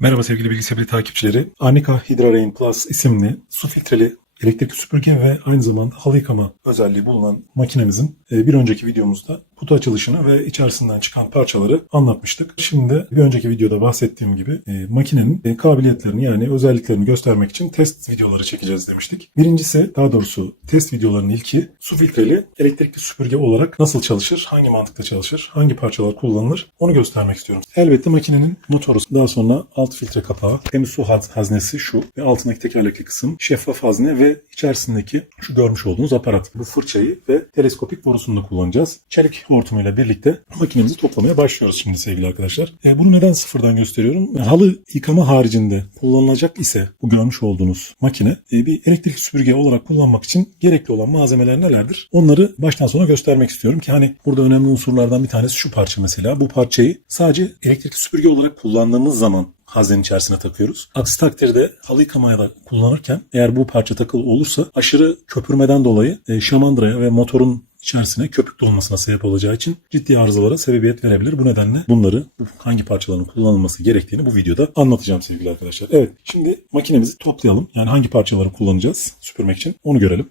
Merhaba sevgili bilgisayar Bilgi takipçileri. Arnica Hydra Rain Plus isimli su filtreli elektrikli süpürge ve aynı zamanda halı yıkama özelliği bulunan makinemizin e, bir önceki videomuzda kutu açılışını ve içerisinden çıkan parçaları anlatmıştık. Şimdi bir önceki videoda bahsettiğim gibi e, makinenin e, kabiliyetlerini yani özelliklerini göstermek için test videoları çekeceğiz demiştik. Birincisi daha doğrusu test videolarının ilki su filtreli elektrikli süpürge olarak nasıl çalışır, hangi mantıkta çalışır, hangi parçalar kullanılır onu göstermek istiyorum. Elbette makinenin motoru, daha sonra alt filtre kapağı, temiz su haz- haznesi şu ve altındaki tekerlekli kısım, şeffaf hazne ve içerisindeki şu görmüş olduğunuz aparat. Bu fırçayı ve teleskopik borusunu da kullanacağız. Çelik hortumuyla birlikte makinemizi toplamaya başlıyoruz şimdi sevgili arkadaşlar. E, bunu neden sıfırdan gösteriyorum? Halı yıkama haricinde kullanılacak ise bu görmüş olduğunuz makine e, bir elektrik süpürge olarak kullanmak için gerekli olan malzemeler nelerdir? Onları baştan sona göstermek istiyorum ki hani burada önemli unsurlardan bir tanesi şu parça mesela. Bu parçayı sadece elektrik süpürge olarak kullandığımız zaman haznenin içerisine takıyoruz. Aksi takdirde halı yıkamaya da kullanırken eğer bu parça takılı olursa aşırı köpürmeden dolayı e, şamandıraya ve motorun içerisine köpük dolmasına sebep olacağı için ciddi arızalara sebebiyet verebilir. Bu nedenle bunları hangi parçaların kullanılması gerektiğini bu videoda anlatacağım sevgili arkadaşlar. Evet şimdi makinemizi toplayalım. Yani hangi parçaları kullanacağız süpürmek için onu görelim.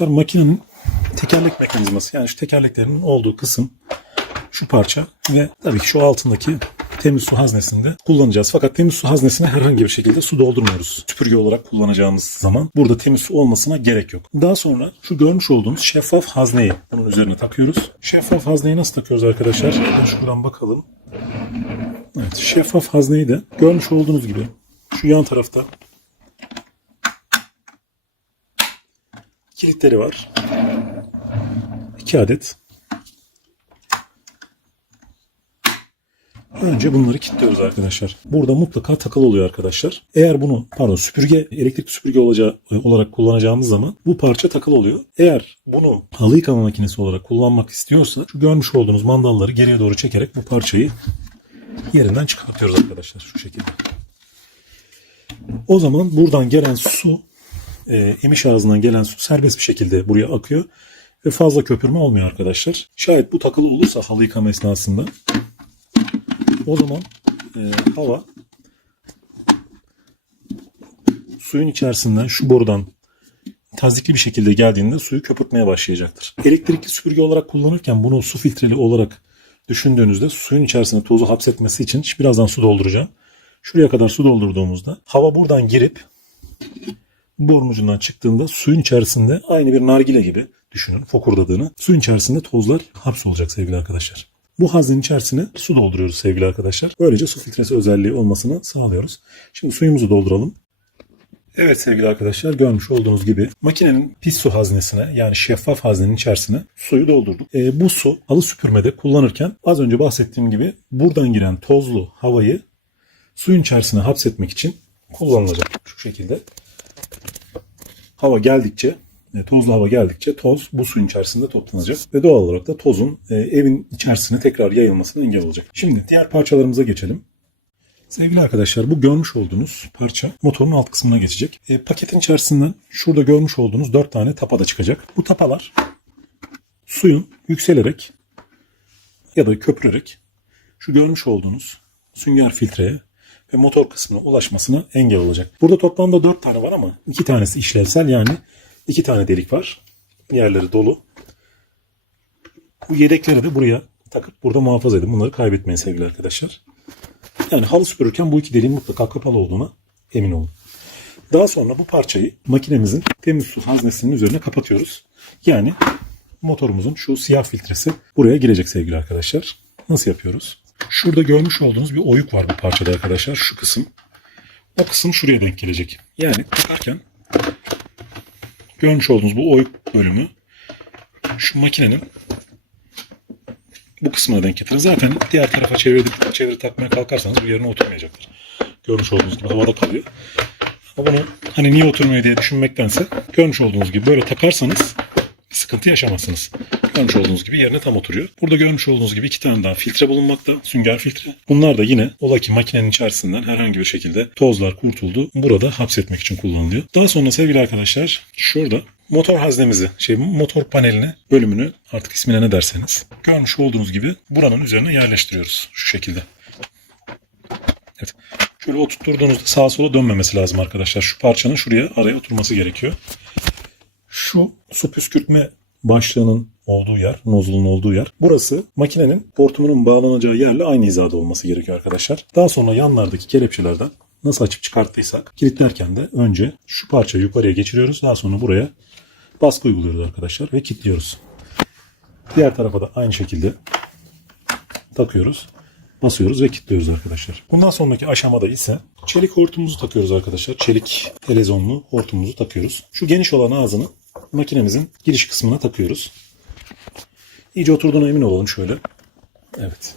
Makinenin tekerlek mekanizması yani şu tekerleklerin olduğu kısım şu parça ve tabii ki şu altındaki temiz su haznesinde kullanacağız. Fakat temiz su haznesine herhangi bir şekilde su doldurmuyoruz. Süpürge olarak kullanacağımız zaman burada temiz su olmasına gerek yok. Daha sonra şu görmüş olduğumuz şeffaf hazneyi bunun üzerine takıyoruz. Şeffaf hazneyi nasıl takıyoruz arkadaşlar? Şuradan bakalım. Evet, şeffaf hazneyi de görmüş olduğunuz gibi şu yan tarafta kilitleri var. 2 adet Önce bunları kilitliyoruz arkadaşlar. Burada mutlaka takılı oluyor arkadaşlar. Eğer bunu pardon süpürge elektrik süpürge olacağı, olarak kullanacağımız zaman bu parça takılı oluyor. Eğer bunu halı yıkama makinesi olarak kullanmak istiyorsa şu görmüş olduğunuz mandalları geriye doğru çekerek bu parçayı yerinden çıkartıyoruz arkadaşlar şu şekilde. O zaman buradan gelen su e, emiş ağzından gelen su serbest bir şekilde buraya akıyor ve fazla köpürme olmuyor arkadaşlar. Şayet bu takılı olursa halı yıkama esnasında o zaman e, hava suyun içerisinden şu borudan tazikli bir şekilde geldiğinde suyu köpürtmeye başlayacaktır. Elektrikli süpürge olarak kullanırken bunu su filtreli olarak düşündüğünüzde suyun içerisine tozu hapsetmesi için birazdan su dolduracağım. Şuraya kadar su doldurduğumuzda hava buradan girip bu borunun ucundan çıktığında suyun içerisinde aynı bir nargile gibi düşünün fokurdadığını. Suyun içerisinde tozlar hapsolacak sevgili arkadaşlar. Bu haznenin içerisine su dolduruyoruz sevgili arkadaşlar. Böylece su filtresi özelliği olmasını sağlıyoruz. Şimdi suyumuzu dolduralım. Evet sevgili arkadaşlar görmüş olduğunuz gibi makinenin pis su haznesine yani şeffaf haznenin içerisine suyu doldurduk. E, bu su halı süpürmede kullanırken az önce bahsettiğim gibi buradan giren tozlu havayı suyun içerisine hapsetmek için kullanılacak. Şu şekilde hava geldikçe tozlu hava geldikçe toz bu suyun içerisinde toplanacak ve doğal olarak da tozun e, evin içerisine tekrar yayılmasına engel olacak. Şimdi diğer parçalarımıza geçelim. Sevgili arkadaşlar bu görmüş olduğunuz parça motorun alt kısmına geçecek. E, paketin içerisinden şurada görmüş olduğunuz 4 tane tapa da çıkacak. Bu tapalar suyun yükselerek ya da köpürerek şu görmüş olduğunuz sünger filtreye ve motor kısmına ulaşmasına engel olacak. Burada toplamda 4 tane var ama 2 tanesi işlevsel yani 2 tane delik var. Diğerleri dolu. Bu yedekleri de buraya takıp burada muhafaza edin. Bunları kaybetmeyin sevgili arkadaşlar. Yani halı süpürürken bu iki deliğin mutlaka kapalı olduğuna emin olun. Daha sonra bu parçayı makinemizin temiz su haznesinin üzerine kapatıyoruz. Yani motorumuzun şu siyah filtresi buraya girecek sevgili arkadaşlar. Nasıl yapıyoruz? Şurada görmüş olduğunuz bir oyuk var bu parçada arkadaşlar. Şu kısım. O kısım şuraya denk gelecek. Yani takarken görmüş olduğunuz bu oyuk bölümü şu makinenin bu kısmına denk getirin. Zaten diğer tarafa çevirip çeviri takmaya kalkarsanız bu yerine oturmayacaktır. Görmüş olduğunuz gibi havada kalıyor. Ama bunu hani niye oturmuyor diye düşünmektense görmüş olduğunuz gibi böyle takarsanız sıkıntı yaşamazsınız. Görmüş olduğunuz gibi yerine tam oturuyor. Burada görmüş olduğunuz gibi iki tane daha filtre bulunmakta. Sünger filtre. Bunlar da yine ola ki makinenin içerisinden herhangi bir şekilde tozlar kurtuldu. Burada hapsetmek için kullanılıyor. Daha sonra sevgili arkadaşlar şurada motor haznemizi, şey motor panelini, bölümünü artık ismine ne derseniz görmüş olduğunuz gibi buranın üzerine yerleştiriyoruz şu şekilde. Evet. Şöyle oturtturduğunuzda sağa sola dönmemesi lazım arkadaşlar. Şu parçanın şuraya araya oturması gerekiyor. Şu su püskürtme başlığının olduğu yer, nozulun olduğu yer. Burası makinenin hortumunun bağlanacağı yerle aynı hizada olması gerekiyor arkadaşlar. Daha sonra yanlardaki kelepçelerden nasıl açıp çıkarttıysak kilitlerken de önce şu parçayı yukarıya geçiriyoruz. Daha sonra buraya baskı uyguluyoruz arkadaşlar ve kilitliyoruz. Diğer tarafa da aynı şekilde takıyoruz. Basıyoruz ve kilitliyoruz arkadaşlar. Bundan sonraki aşamada ise çelik hortumumuzu takıyoruz arkadaşlar. Çelik telezonlu hortumumuzu takıyoruz. Şu geniş olan ağzını makinemizin giriş kısmına takıyoruz. İyice oturduğuna emin olalım şöyle. Evet.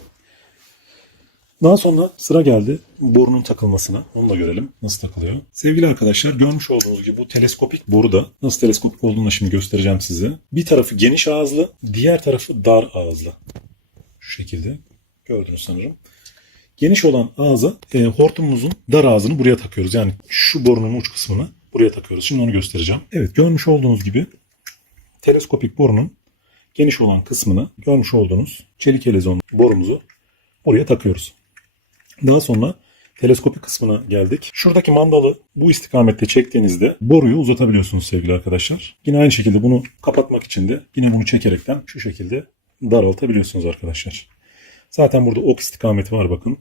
Daha sonra sıra geldi borunun takılmasına. Onu da görelim nasıl takılıyor. Sevgili arkadaşlar görmüş olduğunuz gibi bu teleskopik boru da nasıl teleskopik olduğunu da şimdi göstereceğim size. Bir tarafı geniş ağızlı, diğer tarafı dar ağızlı. Şu şekilde gördünüz sanırım. Geniş olan ağza e, hortumumuzun dar ağzını buraya takıyoruz. Yani şu borunun uç kısmını buraya takıyoruz. Şimdi onu göstereceğim. Evet görmüş olduğunuz gibi teleskopik borunun geniş olan kısmını görmüş olduğunuz çelik helezon borumuzu buraya takıyoruz. Daha sonra teleskopik kısmına geldik. Şuradaki mandalı bu istikamette çektiğinizde boruyu uzatabiliyorsunuz sevgili arkadaşlar. Yine aynı şekilde bunu kapatmak için de yine bunu çekerekten şu şekilde daraltabiliyorsunuz arkadaşlar. Zaten burada ok istikameti var bakın.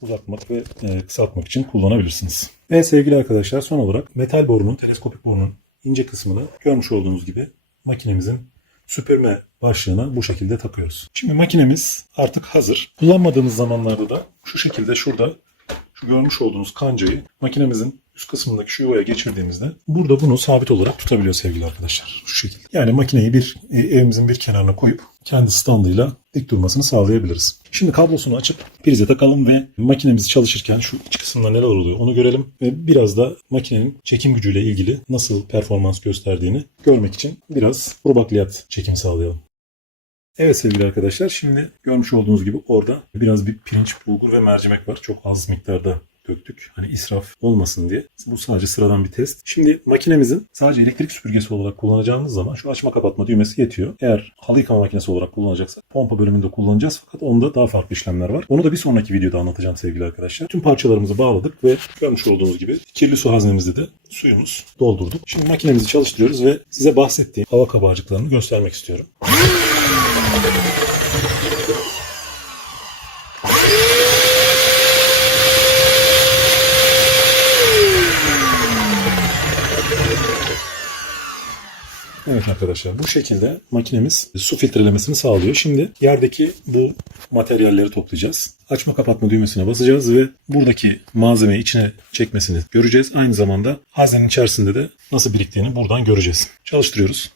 Uzatmak ve e, kısaltmak için kullanabilirsiniz. Ve sevgili arkadaşlar son olarak metal borunun, teleskopik borunun ince kısmını görmüş olduğunuz gibi makinemizin süpürme başlığına bu şekilde takıyoruz. Şimdi makinemiz artık hazır. Kullanmadığımız zamanlarda da şu şekilde şurada şu görmüş olduğunuz kancayı makinemizin üst kısmındaki şu yuvaya geçirdiğimizde burada bunu sabit olarak tutabiliyor sevgili arkadaşlar. Şu şekilde. Yani makineyi bir e, evimizin bir kenarına koyup kendi standıyla dik durmasını sağlayabiliriz. Şimdi kablosunu açıp prize takalım ve makinemiz çalışırken şu iç kısımda neler oluyor onu görelim ve biraz da makinenin çekim gücüyle ilgili nasıl performans gösterdiğini görmek için biraz probakliyat çekim sağlayalım. Evet sevgili arkadaşlar şimdi görmüş olduğunuz gibi orada biraz bir pirinç, bulgur ve mercimek var. Çok az miktarda döktük. Hani israf olmasın diye. Bu sadece sıradan bir test. Şimdi makinemizin sadece elektrik süpürgesi olarak kullanacağımız zaman şu açma kapatma düğmesi yetiyor. Eğer halı yıkama makinesi olarak kullanacaksak pompa bölümünde kullanacağız fakat onda daha farklı işlemler var. Onu da bir sonraki videoda anlatacağım sevgili arkadaşlar. Tüm parçalarımızı bağladık ve görmüş olduğunuz gibi kirli su haznemizde de suyumuz doldurduk. Şimdi makinemizi çalıştırıyoruz ve size bahsettiğim hava kabarcıklarını göstermek istiyorum. Evet arkadaşlar bu şekilde makinemiz su filtrelemesini sağlıyor. Şimdi yerdeki bu materyalleri toplayacağız. Açma kapatma düğmesine basacağız ve buradaki malzemeyi içine çekmesini göreceğiz. Aynı zamanda haznenin içerisinde de nasıl biriktiğini buradan göreceğiz. Çalıştırıyoruz.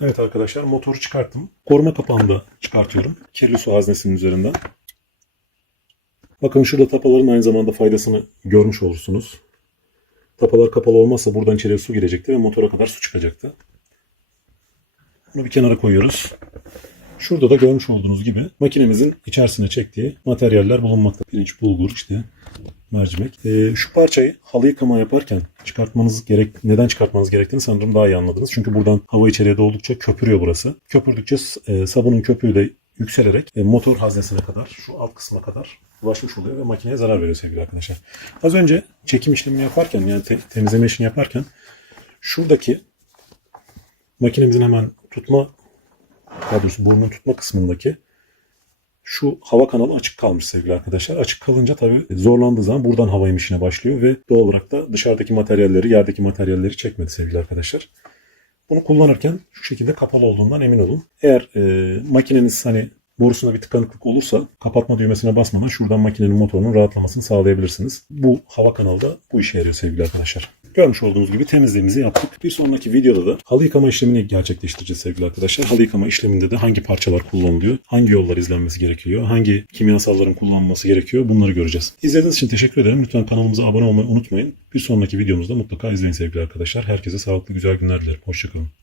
Evet arkadaşlar motoru çıkarttım. Koruma kapağını da çıkartıyorum. Kirli su haznesinin üzerinden. Bakın şurada tapaların aynı zamanda faydasını görmüş olursunuz. Tapalar kapalı olmazsa buradan içeriye su girecekti ve motora kadar su çıkacaktı. Bunu bir kenara koyuyoruz. Şurada da görmüş olduğunuz gibi makinemizin içerisine çektiği materyaller bulunmakta. Pirinç, bulgur, işte mercimek. Ee, şu parçayı halı yıkama yaparken çıkartmanız gerek neden çıkartmanız gerektiğini sanırım daha iyi anladınız. Çünkü buradan hava içeriye doldukça köpürüyor burası. Köpürdükçe e, sabunun köpüğü de yükselerek e, motor haznesine kadar şu alt kısma kadar ulaşmış oluyor ve makineye zarar veriyor sevgili arkadaşlar. Az önce çekim işlemini yaparken yani te- temizleme işini yaparken şuradaki makinemizin hemen tutma daha doğrusu burnun tutma kısmındaki şu hava kanalı açık kalmış sevgili arkadaşlar. Açık kalınca tabii zorlandığı zaman buradan hava emişine başlıyor ve doğal olarak da dışarıdaki materyalleri, yerdeki materyalleri çekmedi sevgili arkadaşlar. Bunu kullanırken şu şekilde kapalı olduğundan emin olun. Eğer e, makineniz hani borusunda bir tıkanıklık olursa kapatma düğmesine basmadan şuradan makinenin motorunun rahatlamasını sağlayabilirsiniz. Bu hava kanalı da bu işe yarıyor sevgili arkadaşlar. Görmüş olduğunuz gibi temizliğimizi yaptık. Bir sonraki videoda da halı yıkama işlemini gerçekleştireceğiz sevgili arkadaşlar. Halı yıkama işleminde de hangi parçalar kullanılıyor, hangi yollar izlenmesi gerekiyor, hangi kimyasalların kullanılması gerekiyor bunları göreceğiz. İzlediğiniz için teşekkür ederim. Lütfen kanalımıza abone olmayı unutmayın. Bir sonraki videomuzda mutlaka izleyin sevgili arkadaşlar. Herkese sağlıklı güzel günler dilerim. Hoşçakalın.